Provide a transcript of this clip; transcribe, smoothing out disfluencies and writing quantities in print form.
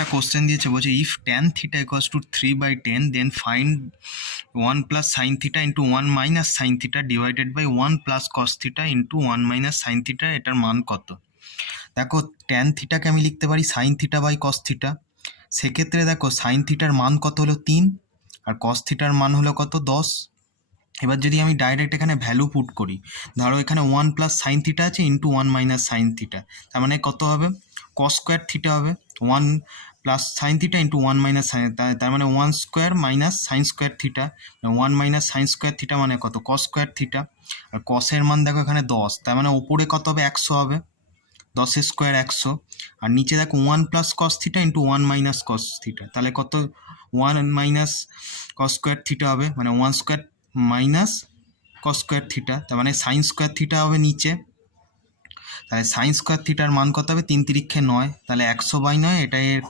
একটা কোশ্চেন দিয়েছে, বলছে if tan theta equals to 3/10 then find 1 plus sine theta into 1 minus sine theta divided by 1 plus cos theta into 1 minus sine theta, এটার মান কত? দেখো tan থিটাকে আমি লিখতে পারি sine theta by cos theta. সেক্ষেত্রে দেখো সাইন থিটার মান কত হলো 3, আর কস থিটার মান হলো কত 10। এবার যদি আমি ডাইরেক্ট এখানে ভ্যালু পুট করি, ধরো এখানে 1 প্লাস সাইন থিটা আছে ইন্টু 1 মাইনাস সাইন থিটা, তার মানে কত হবে? কস স্কোয়ার থিটা হবে। 1 plus sine theta into 1 minus sine, তার মানে 1 square minus sine square theta. 1 minus sine square theta মানে কত? Cos square theta. আর কসের মান দেখো এখানে 10, তার মানে ওপরে কত হবে? 100 হবে। 10 স্কোয়ার 100, আর নিচে দেখো 1 plus cos theta into 1 minus cos theta, তাহলে কত? 1 মাইনাস কস স্কোয়ার থিটা হবে, মানে 1 square minus cos square theta, তার মানে সাইন স্কোয়ার থিটা হবে নিচে। তাহলে সাইন স্কোয়ার থিটার মান কত হবে? 3 তিরিক্ষে 9, তাহলে 100/9, এটাই এর